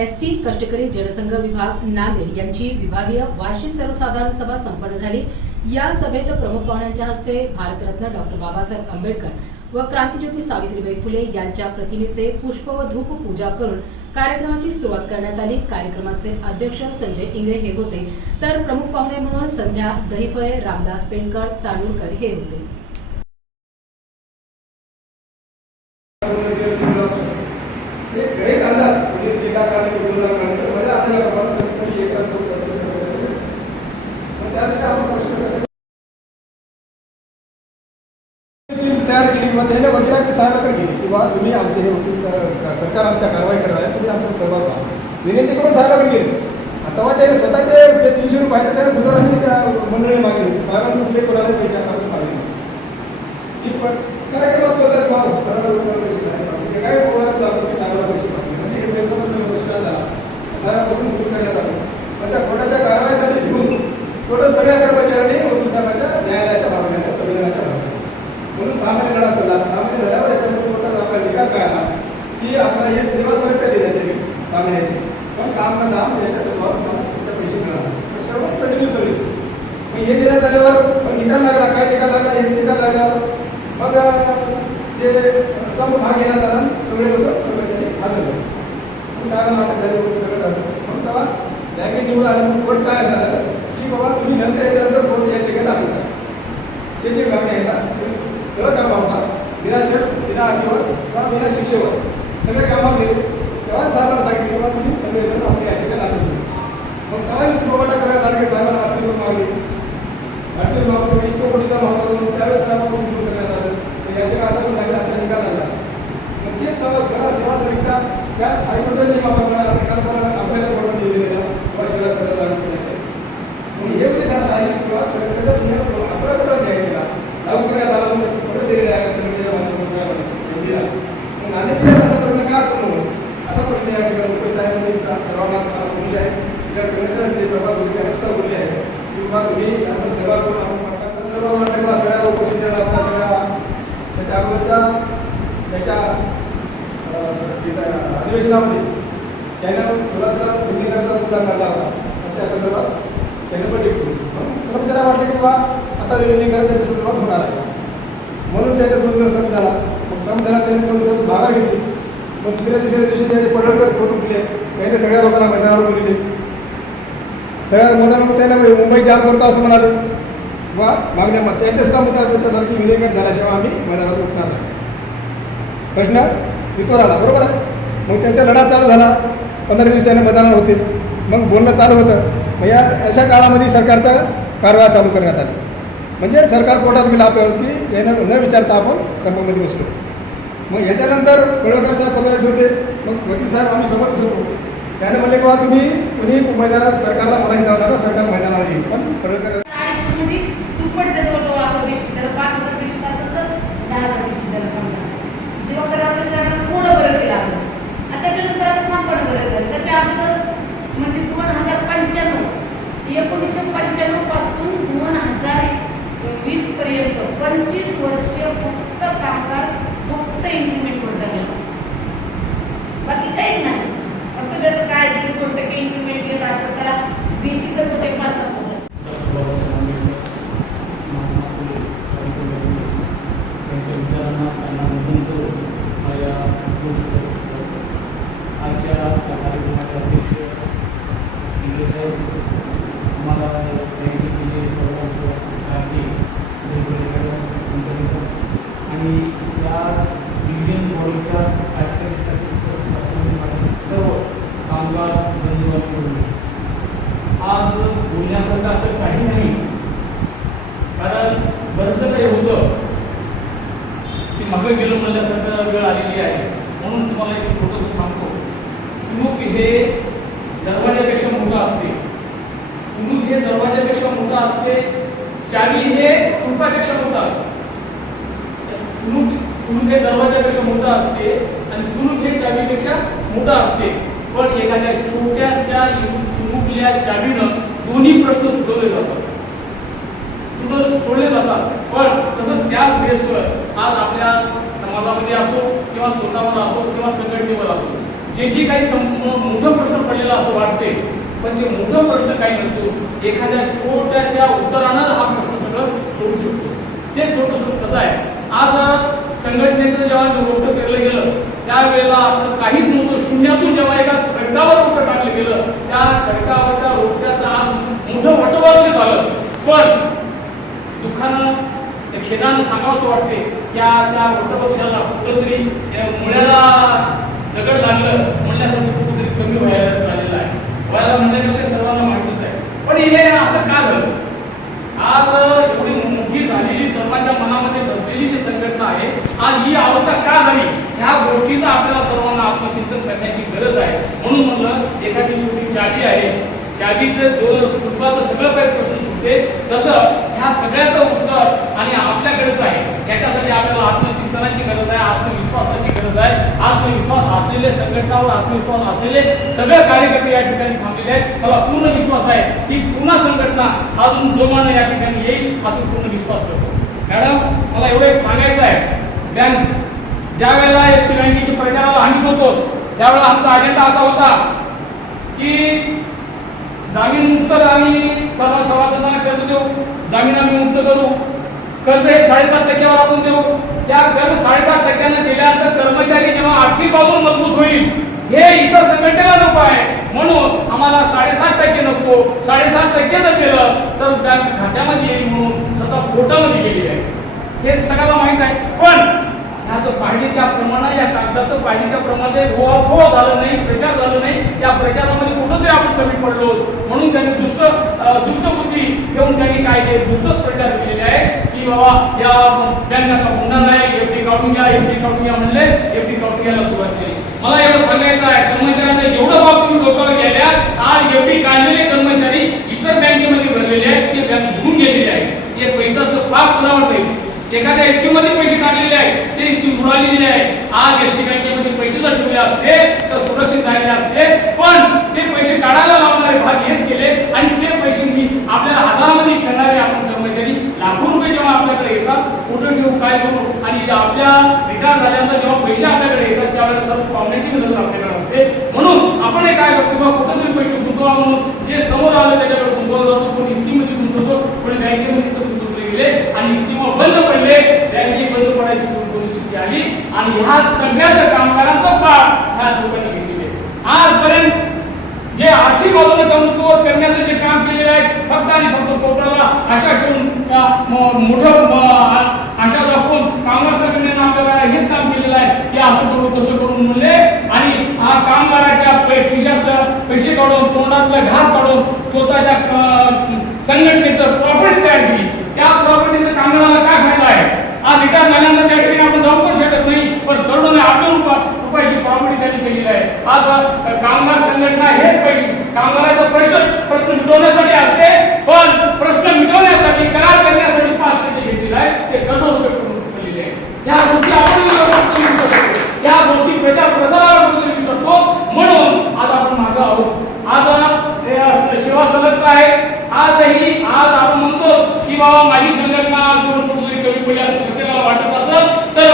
ST कष्टकरी जनसंघ विभाग नांदेड यांची विभागीय वार्षिक सर्वसाधारण सभा संपन्न झाली। या सभेत प्रमुख पाहुण्यांच्या हस्ते भारतरत्न डॉक्टर बाबासाहेब आंबेडकर व क्रांतिज्योती सावित्रीबाई फुले यांच्या प्रतिमेचे पुष्प व धूप पूजा करून कार्यक्रमाची सुरुवात करण्यात आली। कार्यक्रमाचे अध्यक्ष संजय इंगळे हे होते, तर प्रमुख पाहुणे म्हणून संध्या दहिफळे, रामदास पेंडकर, तांडुळकर हे होते। तयार केली किंवा त्याने वकिलाकडे साहेबांकडे गेली किंवा तुम्ही आमचे हे वकील सरकार आमच्या कारवाई करणार आहे, तुम्ही आमचा सहभाग व्हा, विनंती करून साहेबांकडे गेले। तेव्हा त्याने स्वतःचे जे 300 रुपये आहेत त्याने गुजरांनी त्या मंडळी मागले, साहेबांनी कुठे कोणाला पैसे आकारून मागले ती पण कार्यक्रमात बोलतात पैसे नाही काय बोलत आपण साहेबांना पैसे मागले म्हणजे हे गैरसमज प्रश्न झाला, साहेबांपासून दूर करण्यात आलं। पण त्या कोर्टाच्या कारवाईसाठी घेऊन टोटल सगळ्या कर्मचाऱ्यांनी वकील साहेबांच्या न्यायालयाच्या मागण्या संविधानाच्या मागण्या म्हणून सामान्य लढा चालला। सामान्य झाल्यावर याच्यामध्ये कोर्टाचा आपला निकाल काय आला की आपल्याला हे सेवा स्वरूप देण्यात यावी सामान्याचे, पण काम न दाम याच्या तत्वावर मला तुमच्या पैसे मिळाले सर्व कंटिन्यू सर्व्हिस। मग हे देण्यात आल्यावर मग निकाल लागला, काय निकाल लागला, हे निकाल लागल्यावर मग जे सम भाग घेण्यात आला, सगळे लोक कर्मचारी हजर साहेबांना अटक झाली, सगळं झालं। मग तेव्हा बँकेत निवडून आलं, मग कोर्ट काय झालं की बाबा तुम्ही नंतर याच्यानंतर कोर्ट याचे काय दाखल करा, हे जे मागण्या आहेत ना सगळं काम होतात विनाशक विना अटीवर किंवा विना शिक्षेवर सगळे कामात गेले। तेव्हा साहेबांना सांगितले किंवा तुम्ही सगळेजण आपली याचिका दाखल केली। मग तेव्हा कोर्टात करण्यात आलं की साहेबांना 800 रुपये मागले, 800 रुपये इतकं कोटीचा मागला म्हणून त्यावेळेस साहेबांना सुरू करण्यात आलं, तर याचिका आता पण लागली, अशा निकाल लागला। मग तेच तेव्हा सगळा सेवा सरिता त्याच हायकोर्टाच्या नियमाप्रमाणे निकालप्रमाणे आपल्याला कोर्टात दिलेल्या किंवा सेवा सगळं लागू केल्या। मग हे उद्देश असा आहे की सेवा सरितेचा नियम आपल्या कोर्टात घ्यायला लागू करण्यात आला म्हणजे पत्र दिलेलं आहे समितीच्या माध्यमातून साहेबांनी दिला। मग आणि तिला असा प्रयत्न का करू असा प्रश्न या ठिकाणी उपस्थित आहे। म्हणजे सर्वांना मला बोलले आहे ज्या कर्मचाऱ्यांनी सहभाग घेतले नुसता बोलले आहे किंवा तुम्ही असं सेवा करून आपण सगळ्याला उपस्थित आपल्या सगळ्या त्याच्या अगोदरच्या त्याच्या अधिवेशनामध्ये त्यानं थोडा भूमिकेचा मुद्दा काढला होता, त्या संदर्भात त्याने पण ठेवली। कर्मचाऱ्यांना वाटलं की बाबा आता विलीनीकरण त्याच्या संदर्भात होणार आहे, म्हणून त्याच्या दोन सम झाला। मग सम झाला त्याने 2 दिवसात भागा घेतली। मग दुसऱ्या तिसऱ्या दिवशी त्याचे पडळकर फोन उठले, त्याने सगळ्या लोकांना मैदानावर बोलले, सगळ्या मैदानावर त्याने मुंबई जाम करतो असं म्हणाले वा मागण्या मत त्यांच्या सुद्धा मतासारखी की विलीनीकरण झाल्याशिवाय आम्ही मैदानावर उठणार नाही। प्रश्न वितोर आला, बरोबर आहे। मग त्यांचा लढा चालू झाला, 15 दिवस त्याने मैदानावर होते, मग बोलणं चालू होतं। मग या अशा काळामध्ये सरकारचा कारवाई चालू करण्यात आली, म्हणजे सरकार कोर्टात गेलं आपल्यावर की यानं न विचारता आपण संपामध्ये बसतो। मग ह्याच्यानंतर पडळकर साहेब 15 दिवस होते, मग वकील साहेब आम्ही सोबतच होतो। त्याने म्हणले की बाबा तुम्ही कुणी मैदानात सरकारला मलाही जाऊ नका, सरकार मैदानावर येईल। पण पडळकर म्हणजे दुप्पट जवळजवळ आपण बेसिक जर 5000 बेसिक असेल तर 10000 बेसिक जर समजा तेव्हा करावं सरांना थोडं बरं केलं आपण। आणि त्याच्यानंतर आता संपन्न बरं झालं। त्याच्या अगोदर म्हणजे 2095 1995 पासून 2020 पर्यंत 25 वर्ष फक्त कामगार फक्त इन्क्रीमेंटवर झालेलं, बाकी काहीच नाही। फक्त त्याचं काय 1-2% इन्क्रीमेंट येत असतं, त्याला बेसिकच होते 5-7 हजार। आजच्या कार्यक्रमाचे अध्यक्ष इंगळे साहेब, आम्हाला बँकेचे जे सर्व आहे आणि त्या डिव्हिजन बॉडीच्या कार्यकारीसाठी सर्व कामगार बंधुबांधव आज बोलण्यासारखं असं काही नाही, कारण बरंचसं काही होतं की मागे गेलो म्हणल्यासारखं वेळ आलेली आहे। म्हणून तुम्हाला एक छोटंसं सांगतो, कुलूप हे दरवाजापेक्षा मोठा असते, कुलूप हे दरवाजापेक्षा मोठा असते, चावी हे कुलपापेक्षा मोठा असते। कुलूप हे दरवाजापेक्षा मोठा असते आणि कुलूप हे चावीपेक्षा मोठा असते, पण एखाद्या छोट्याशा चिमुकल्या चावीनं दोन्ही प्रश्न सोडवले जातात। पण तसं त्याच बेसवर आज आपल्या समाजामध्ये असो किंवा स्वतःवर असो किंवा संघटनेवर असो जे काही मोठं प्रश्न पडलेला असं वाटते, पण ते मोठं प्रश्न काही नसून एखाद्या छोट्याशा उत्तरानं हा प्रश्न सगळं सोडू शकतो. ते छोटंसं कसं आहे, आज संघटनेचं जेव्हा रोपटं पेरलं गेलं त्यावेळेला आपलं काहीच नव्हतं, शून्यातून जेव्हा एका खडकावर रोपटं टाकलं गेलं, त्या खडकावरच्या रोपट्याचं आज मोठं वटवर्ष झालं. पण दुःखानं खेदानं सांगावंसं वाटते त्या वटवृक्षाला कुठंतरी मुळ्याला दगड लागलं म्हणण्यासाठी कुठेतरी कमी व्हायला चाललेलं आहे. व्हायला म्हणण्यापेक्षा सर्वांना माहितीच आहे. पण हे असं का झालं? आज एवढी मोठी झालेली सर्वांच्या मनामध्ये बसलेली जी संघटना आहे, आज ही अवस्था का झाली, ह्या गोष्टीचं आपल्याला सर्वांना आत्मचिंतन करण्याची गरज आहे. म्हणून म्हटलं एखादी छोटी चाबी आहे, चाबीचं कुटुंबाचं सगळं काही प्रश्न सुटते, तसं ह्या सगळ्याचं उत्तर आणि आपल्याकडेच आहे. याच्यासाठी आपल्याला आत्मचिंतनाची गरज आहे, आत्मविश्वासाची गरज आहे. आत्मविश्वास असलेले, संघटनावर आत्मविश्वास असलेले सगळे कार्यकर्ते या ठिकाणी थांबलेले आहेत. मला पूर्ण विश्वास आहे की पूर्ण संघटना अजून जोमानं या ठिकाणी येईल असं पूर्ण विश्वास करतो. मॅडम, मला एवढं एक सांगायचं आहे, बँक ज्या वेळेला एसटी बँकेची प्रचाराला आणत होतो त्यावेळेला आमचा अजेंडा असा होता की जामीन मुक्त आम्ही सर्व सभासदांना कर्ज देऊ, जामीन आम्ही मुक्त करू, कर्ज हे 7.5% आपण देऊ. त्या कर्ज 7.5% दिल्यानंतर कर्मचारी जेव्हा आर्थिक बाजून मजबूत होईल हे इतर संघटनेला नको आहे. म्हणून आम्हाला 7.5% नको, 7.5% जर केलं तर बँक खात्यामध्ये येईल म्हणून स्वतः कोर्टामध्ये गेलेली आहे. हे सगळ्याला माहीत आहे. पण ह्याचं पाहिजे त्या प्रमाणात, या कागदाचं पाहिजे त्या प्रमाणे झालं नाही, प्रचार झालं नाही. या प्रचारामध्ये कुठंतरी आपण कमी पडलो, म्हणून त्यांनी दुष्टबुद्धी घेऊन त्यांनी काय ते दुसरं प्रचार केलेले आहे की बाबा या बँकाचा गुन्हा नाही, एफडी काढून घ्या, एफडी काढून घ्या म्हणले, एफडी काढून घ्यायला सुरुवात केली. मला एवढं सांगायचं आहे, कर्मचाऱ्यांचं एवढं बाब तुम्ही डोक्यावर गेल्या, आज एफडी काढलेले कर्मचारी इतर बँकेमध्ये भरलेले आहेत, ते बँक बुडून गेलेले आहेत. हे पैशाचं पाप कुणावर नाही. एखाद्या एसटी मध्ये पैसे टाकलेले आहेत, ते एसटी बुडालेली आहे. आज एसटी बँकेमध्ये पैसे जर ठेवले असते तर सुरक्षित राहिले असते, पण ते पैसे काढायला लावणारे भाग हेच केले आणि ते पैसे मी आपल्याला हजारामध्ये खेळणारे आपण कर्मचारी लाखो रुपये जेव्हा आपल्याकडे येतात, कुठं ठेवू, काय करू, आणि आपल्या रिटायर झाल्यानंतर जेव्हा पैसे आपल्याकडे येतात त्यावेळेला सर्व पावण्याची नजर आपल्याकडे असते. म्हणून आपण हे काय करतो, कुठंतरी पैसे गुंतवा म्हणून जे समोर आलं त्याच्याकडे गुंतवलं जातो. कोणी इस्टीमध्ये गुंतवतो, कोणी बँकेमध्ये गुंतवले गेले आणि इस्टीमा बंद पडले, बँके बंद पडायची परिस्थिती आली आणि ह्या सगळ्या कामगारांचा पाठ ह्या लोकांनी घेतलेले. आजपर्यंत जे आर्थिक बाजूने कमकुवत करण्याचं जे काम केलेलं आहे, फक्त आणि फक्त कोर्टाला आशा ठेवून मोठं आशा दाखवून कामगार संघटनेनं आपल्याला हेच काम केलेलं आहे की असं करू तसं करून म्हणले आणि कामगाराच्या खिशातलं पैसे काढून, तोंडातलं घास काढून स्वतःच्या संघटनेचं प्रॉपर्टी तयार केली. त्या प्रॉपर्टीचं कामगाराला काय फायदा आहे? आज रिटायर झाल्यानंतर त्या ठिकाणी आपण जाऊ पण शकत नाही, पण करोडोने अब्ज रुपयाची प्रॉपर्टी त्यांनी केलेली आहे. आज कामगार संघटना हेच पैसे कामगाराचा प्रश्न मिटवण्यासाठी असते, पण प्रश्न मिटवण्यासाठी, करार करण्यासाठी 5% घेतलेला आहे. ते करोडो रुपये केलेले आहे. या गोष्टी आपण या गोष्टी प्रसारावर विसरू शकतो. म्हणून आज आपण मागं आहोत. आज सेवा सलग आहे. आज आपण म्हणतो की बाबा माझी संघटना कुठेतरी कमी पडली असं प्रत्येकाला वाटत असेल तर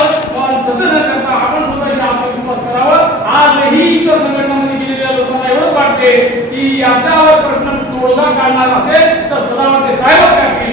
तसं न करता आपण स्वतःशी आत्मविश्वास करावं. आजही इतर संघटनांमध्ये गेलेल्या लोकांना एवढंच वाटते की याच्यावर प्रश्न तोडगा काढणार असेल तर सदावर्ते साहेबच करतील.